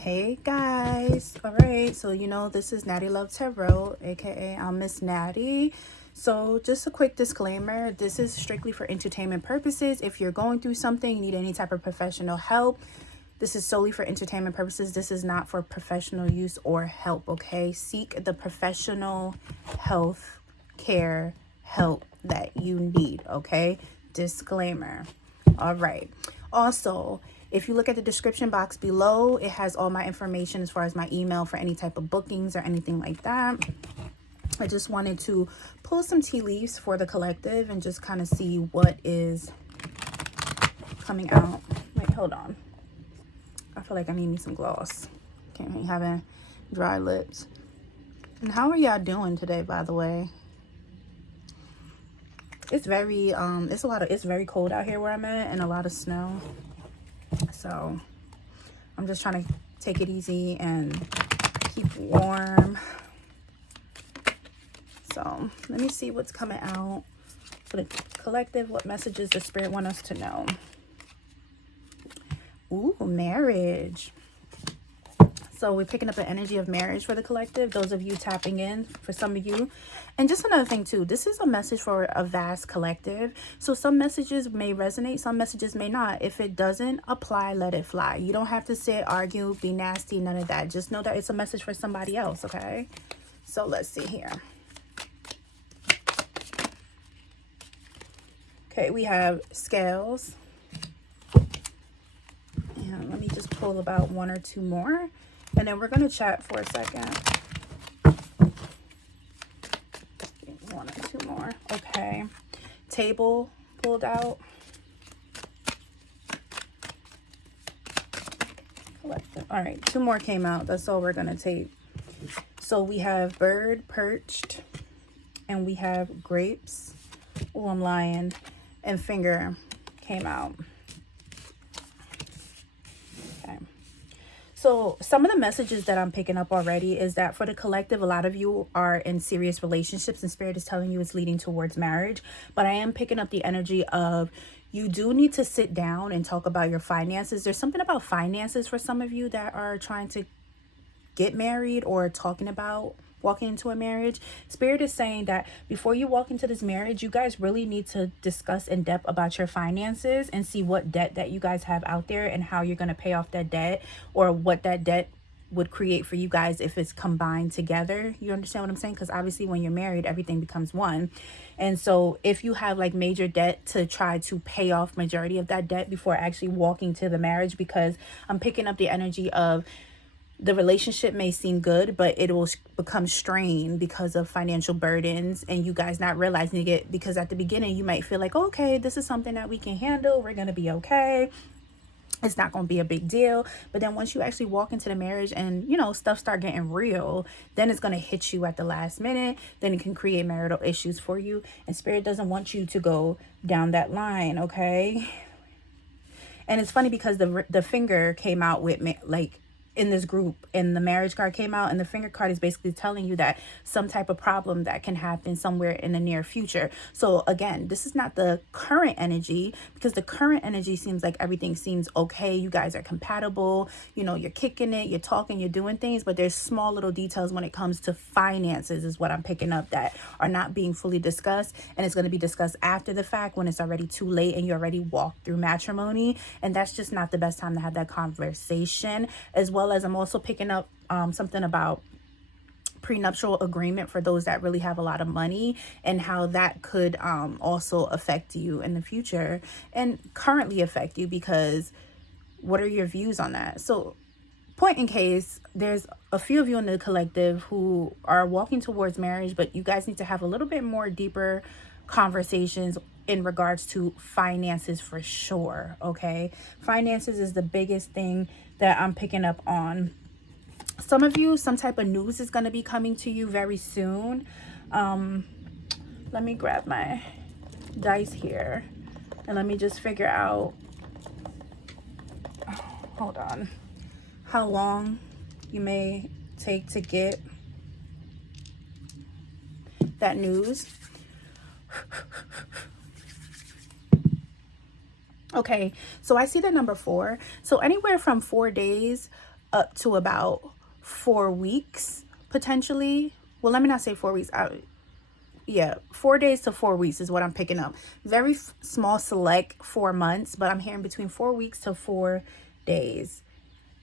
Hey guys, all right, so this is Natiluv Tarot, aka I'm Miss Natty. So just a quick disclaimer, this is strictly for entertainment purposes. If you're going through something, you need any type of professional help, this is solely for entertainment purposes. This is not for professional use or help, okay? Seek the professional health care help that you need, okay? Disclaimer. All right. Also, if you look at the description box below, it has all my information as far as my email for any type of bookings or anything like that. I just wanted to pull some tea leaves for the collective and just kind of see what is coming out. Wait, hold on. I feel like I need me some gloss. Can't be having dry lips. And how are y'all doing today, by the way? It's very it's very cold out here where I'm at, and a lot of snow. So I'm just trying to take it easy and keep warm. So let me see what's coming out for the collective. What messages the spirit want us to know? Ooh, marriage. So we're picking up the energy of marriage for the collective, those of you tapping in, for some of you. And just another thing too, this is a message for a vast collective. So some messages may resonate, some messages may not. If it doesn't apply, let it fly. You don't have to sit, argue, be nasty, none of that. Just know that it's a message for somebody else, okay? So let's see here. Okay, we have scales. And let me just pull about one or two more. And then we're going to chat for a second. One or two more. Okay. Table pulled out. Collective. All right. Two more came out. That's all we're going to take. So we have bird perched. And we have grapes. Oh, I'm lying. And finger came out. So some of the messages that I'm picking up already is that for the collective, a lot of you are in serious relationships and spirit is telling you it's leading towards marriage. But I am picking up the energy of you do need to sit down and talk about your finances. There's something about finances for some of you that are trying to get married or talking about walking into a marriage. Spirit is saying that before you walk into this marriage, you guys really need to discuss in depth about your finances and see what debt that you guys have out there and how you're going to pay off that debt, or what that debt would create for you guys if it's combined together. You understand what I'm saying? Because obviously when you're married, everything becomes one. And so if you have like major debt, to try to pay off majority of that debt before actually walking to the marriage, because I'm picking up the energy of the relationship may seem good, but it will become strained because of financial burdens and you guys not realizing it. Because at the beginning, you might feel like, okay, this is something that we can handle. We're going to be okay. It's not going to be a big deal. But then once you actually walk into the marriage and, stuff start getting real, then it's going to hit you at the last minute. Then it can create marital issues for you. And spirit doesn't want you to go down that line, okay? And it's funny because the finger came out with me, like, in this group, and the marriage card came out, and the finger card is basically telling you that some type of problem that can happen somewhere in the near future. So again, this is not the current energy, because the current energy seems like everything seems okay. You guys are compatible, you're kicking it, you're talking, you're doing things, but there's small little details when it comes to finances is what I'm picking up that are not being fully discussed, and it's going to be discussed after the fact when it's already too late and you already walked through matrimony. And that's just not the best time to have that conversation. As well as I'm also picking up something about prenuptial agreement for those that really have a lot of money, and how that could also affect you in the future and currently affect you, because what are your views on that? So point in case, there's a few of you in the collective who are walking towards marriage, but you guys need to have a little bit more deeper conversations in regards to finances for sure, okay? Finances is the biggest thing that I'm picking up on. Some of you, some type of news is going to be coming to you very soon. Let me grab my dice here and let me just figure out, hold on, how long you may take to get that news. Okay, so I see the number 4. So anywhere from 4 days up to about 4 weeks, potentially. Well, let me not say 4 weeks. Yeah, 4 days to 4 weeks is what I'm picking up. Very small select 4 months, but I'm hearing between 4 weeks to 4 days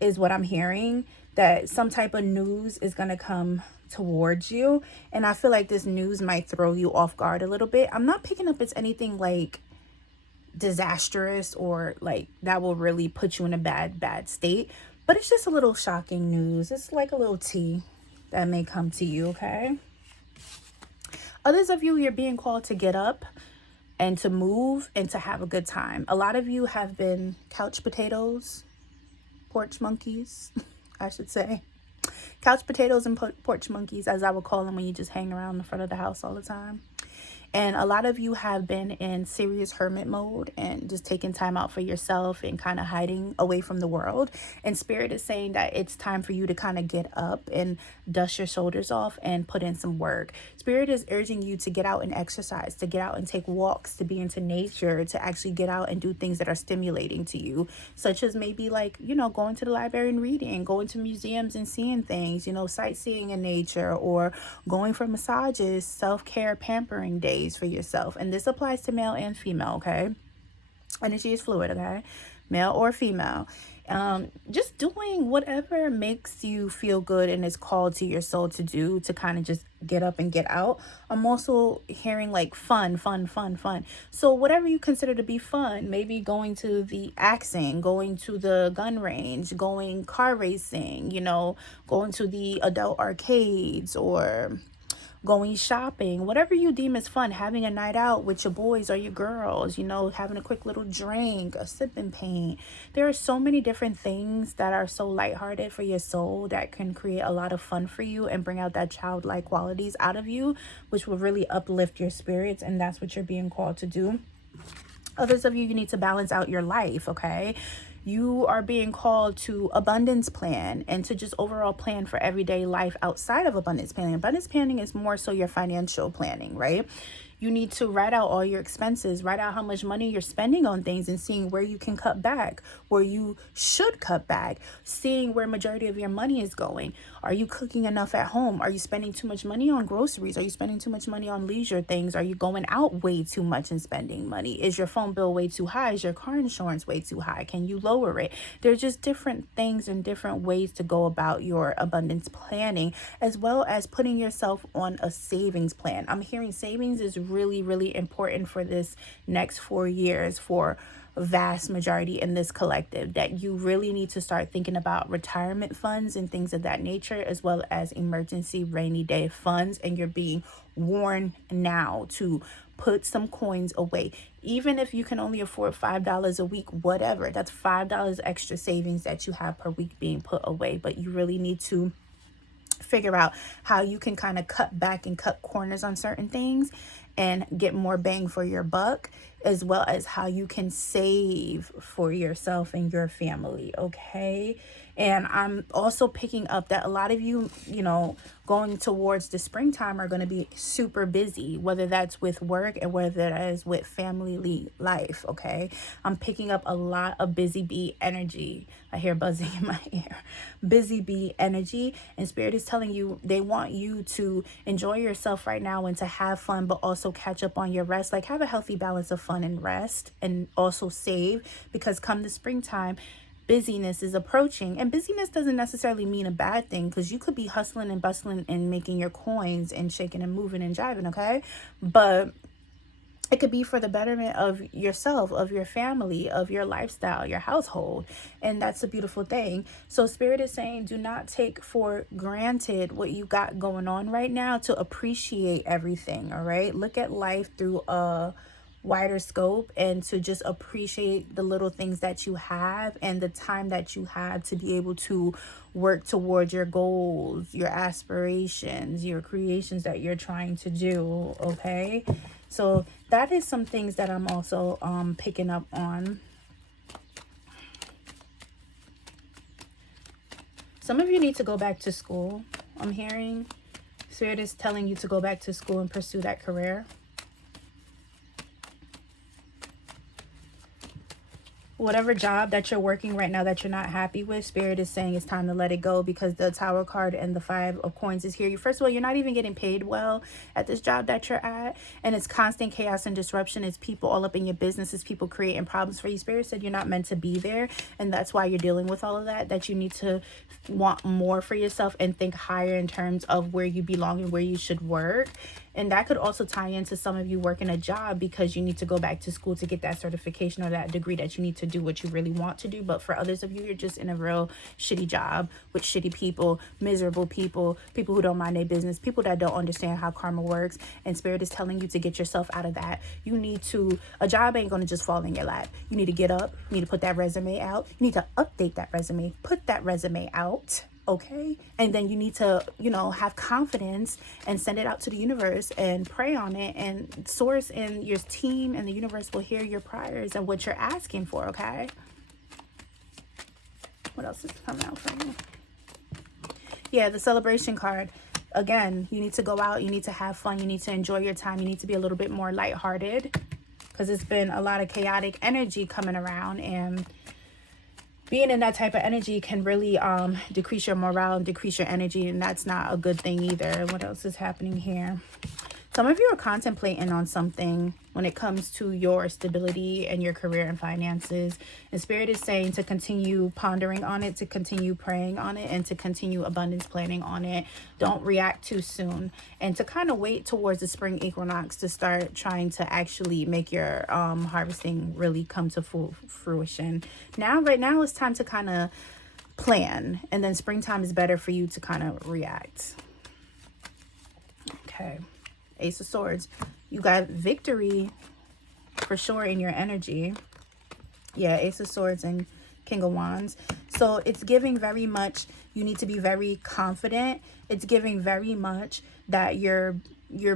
is what I'm hearing, that some type of news is going to come towards you. And I feel like this news might throw you off guard a little bit. I'm not picking up it's anything like disastrous or like that will really put you in a bad state, but it's just a little shocking news. It's like a little tea that may come to you, okay? Others of you, you're being called to get up and to move and to have a good time. A lot of you have been couch potatoes, porch monkeys, I should say. Couch potatoes and porch monkeys, as I would call them, when you just hang around the front of the house all the time. And a lot of you have been in serious hermit mode and just taking time out for yourself and kind of hiding away from the world. And Spirit is saying that it's time for you to kind of get up and dust your shoulders off and put in some work. Spirit is urging you to get out and exercise, to get out and take walks, to be into nature, to actually get out and do things that are stimulating to you, such as maybe like, you know, going to the library and reading, going to museums and seeing things, you know, sightseeing in nature, or going for massages, self-care, pampering days for yourself. And this applies to male and female, okay? Energy is fluid, okay? Male or female. Just doing whatever makes you feel good and is called to your soul to do, to kind of just get up and get out. I'm also hearing like fun. So whatever you consider to be fun, maybe going to the axing, going to the gun range, going car racing, you know, going to the adult arcades, or going shopping, whatever you deem as fun, having a night out with your boys or your girls, you know, having a quick little drink, a sip and paint. There are so many different things that are so lighthearted for your soul that can create a lot of fun for you and bring out that childlike qualities out of you, which will really uplift your spirits. And that's what you're being called to do. Others of you, you need to balance out your life, okay? You are being called to abundance plan and to just overall plan for everyday life outside of abundance planning. Abundance planning is more so your financial planning, right? You need to write out all your expenses, write out how much money you're spending on things and seeing where you can cut back, where you should cut back, seeing where majority of your money is going. Are you cooking enough at home? Are you spending too much money on groceries? Are you spending too much money on leisure things? Are you going out way too much and spending money? Is your phone bill way too high? Is your car insurance way too high? Can you lower it? There's just different things and different ways to go about your abundance planning, as well as putting yourself on a savings plan. I'm hearing savings is really important for this next 4 years for a vast majority in this collective, that you really need to start thinking about retirement funds and things of that nature, as well as emergency rainy day funds. And you're being warned now to put some coins away. Even if you can only afford $5 a week, whatever, that's $5 extra savings that you have per week being put away. But you really need to figure out how you can kind of cut back and cut corners on certain things and get more bang for your buck, as well as how you can save for yourself and your family, okay? And I'm also picking up that a lot of you, you know, going towards the springtime are going to be super busy, whether that's with work and whether that is with family life, okay? I'm picking up a lot of busy bee energy. I hear buzzing in my ear. Busy bee energy. And Spirit is telling you they want you to enjoy yourself right now and to have fun, but also catch up on your rest. Like, have a healthy balance of fun and rest, and also save, because come the springtime, busyness is approaching. And busyness doesn't necessarily mean a bad thing, because you could be hustling and bustling and making your coins and shaking and moving and jiving, okay? But it could be for the betterment of yourself, of your family, of your lifestyle, your household. And that's a beautiful thing. So Spirit is saying, do not take for granted what you got going on right now, to appreciate everything, all right? Look at life through a wider scope, and to just appreciate the little things that you have and the time that you have to be able to work towards your goals, your aspirations, your creations that you're trying to do, okay? So that is some things that I'm also picking up on. Some of you need to go back to school. I'm hearing Spirit is telling you to go back to school and pursue that career. Whatever job that you're working right now that you're not happy with, Spirit is saying it's time to let it go, because the Tower card and the 5 of Coins is here. First of all, you're not even getting paid well at this job that you're at, and it's constant chaos and disruption. It's people all up in your business. It's people creating problems for you. Spirit said you're not meant to be there, and that's why you're dealing with all of that, that you need to want more for yourself and think higher in terms of where you belong and where you should work. And that could also tie into some of you working a job because you need to go back to school to get that certification or that degree that you need to do what you really want to do. But for others of you, you're just in a real shitty job with shitty people, miserable people, people who don't mind their business, people that don't understand how karma works. And Spirit is telling you to get yourself out of that. You need to, a job ain't going to just fall in your lap. You need to get up. You need to put that resume out. You need to update that resume. Put that resume out. Okay, and then you need to, you know, have confidence and send it out to the universe and pray on it, and source and your team and the universe will hear your prayers and what you're asking for. Okay, what else is coming out for you? Yeah, the celebration card. Again, you need to go out, you need to have fun, you need to enjoy your time, you need to be a little bit more lighthearted, because it's been a lot of chaotic energy coming around, and being in that type of energy can really decrease your morale and decrease your energy, and that's not a good thing either. What else is happening here? Some of you are contemplating on something when it comes to your stability and your career and finances. And Spirit is saying to continue pondering on it, to continue praying on it, and to continue abundance planning on it. Don't react too soon. And to kind of wait towards the spring equinox to start trying to actually make your harvesting really come to full fruition. Right now it's time to kind of plan. And then springtime is better for you to kind of react. Okay. Ace of Swords. You got victory for sure in your energy. Yeah, Ace of Swords and King of Wands. So it's giving very much, you need to be very confident. It's giving very much that you're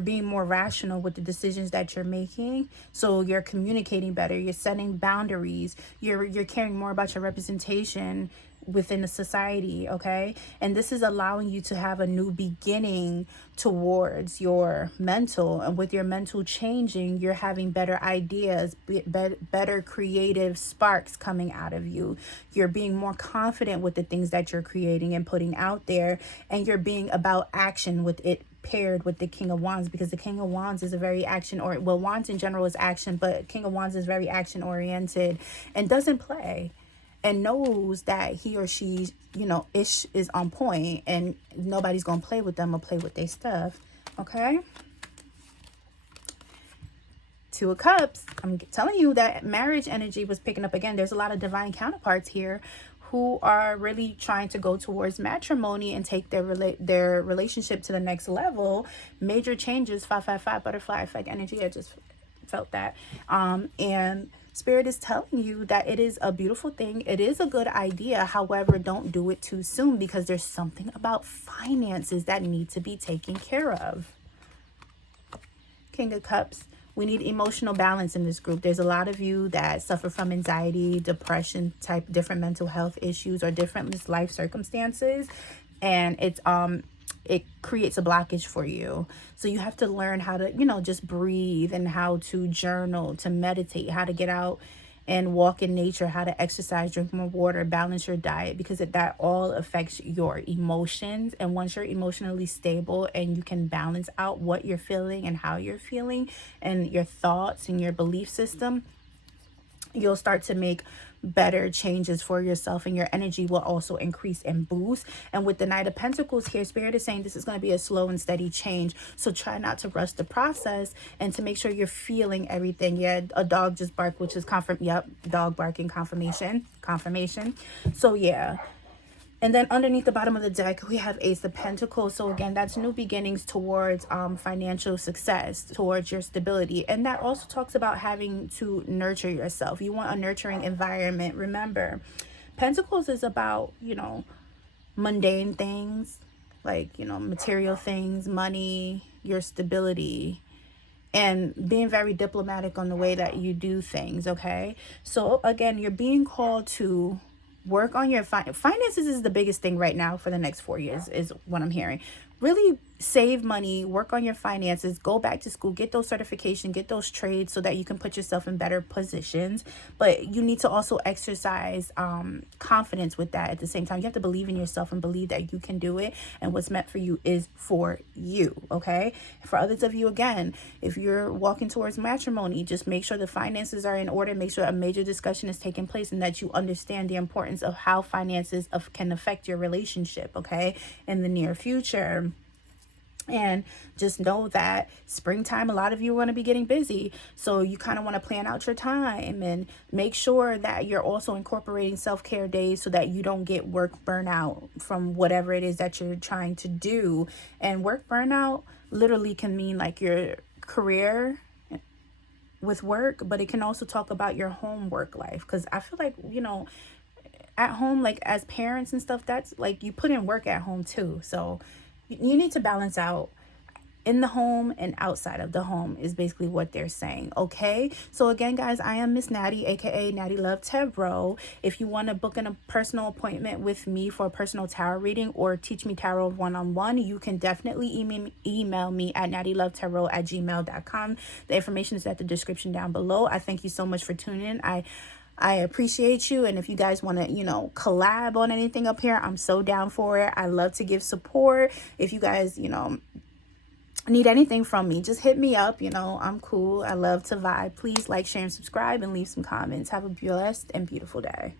being more rational with the decisions that you're making. So you're communicating better, you're setting boundaries, you're caring more about your representation within the society. Okay, and this is allowing you to have a new beginning towards your mental, and with your mental changing, you're having better ideas, better creative sparks coming out of you. You're being more confident with the things that you're creating and putting out there, and you're being about action with it paired with the King of Wands, because the King of Wands is a very Wands in general is action, but King of Wands is very action oriented and doesn't play, and knows that he or she, you know, ish is on point, and nobody's gonna play with them or play with their stuff. Okay. Two of Cups. I'm telling you that marriage energy was picking up again. There's a lot of divine counterparts here who are really trying to go towards matrimony and take their relationship to the next level. Major changes. 555 butterfly effect energy. I just felt that. And Spirit is telling you that it is a beautiful thing. It is a good idea. However, don't do it too soon, because there's something about finances that need to be taken care of. King of Cups. We need emotional balance in this group. There's a lot of you that suffer from anxiety, depression, type different mental health issues, or different life circumstances. And it creates a blockage for you. So you have to learn how to, you know, just breathe, and how to journal, to meditate, how to get out and walk in nature, how to exercise, drink more water, balance your diet, because that all affects your emotions. And once you're emotionally stable and you can balance out what you're feeling and how you're feeling and your thoughts and your belief system, you'll start to make better changes for yourself, and your energy will also increase and boost. And with the Knight of Pentacles here, Spirit is saying this is going to be a slow and steady change. So try not to rush the process, and to make sure you're feeling everything. Yeah, a dog just barked, which is dog barking, confirmation. So yeah. And then underneath the bottom of the deck, we have Ace of Pentacles. So again, that's new beginnings towards financial success, towards your stability. And that also talks about having to nurture yourself. You want a nurturing environment. Remember, Pentacles is about, you know, mundane things, like, you know, material things, money, your stability, and being very diplomatic on the way that you do things. Okay. So again, you're being called to work on your finances. Is the biggest thing right now for the next 4 years, is what I'm hearing. Really save money, work on your finances, go back to school, get those certifications, get those trades so that you can put yourself in better positions. But you need to also exercise confidence with that at the same time. You have to believe in yourself and believe that you can do it, and what's meant for you is for you, okay? For others of you, again, if you're walking towards matrimony, just make sure the finances are in order, make sure a major discussion is taking place, and that you understand the importance of how finances can affect your relationship, okay, in the near future. And just know that springtime, a lot of you are going to be getting busy. So you kind of want to plan out your time and make sure that you're also incorporating self-care days so that you don't get work burnout from whatever it is that you're trying to do. And work burnout literally can mean like your career with work, but it can also talk about your home work life. Because I feel like, at home, like as parents and stuff, that's like you put in work at home too. So you need to balance out in the home and outside of the home is basically what they're saying, okay? So again, guys, I am Miss Natty, aka Natiluv Tarot. If you want to book a personal appointment with me for a personal tarot reading or teach me tarot one-on-one, you can definitely email me at nattylovetarot@gmail.com. The information is at the description down below. I thank you so much for tuning in. I appreciate you. And if you guys want to, collab on anything up here, I'm so down for it. I love to give support. If you guys, need anything from me, just hit me up. I'm cool. I love to vibe. Please like, share, and subscribe, and leave some comments. Have a blessed and beautiful day.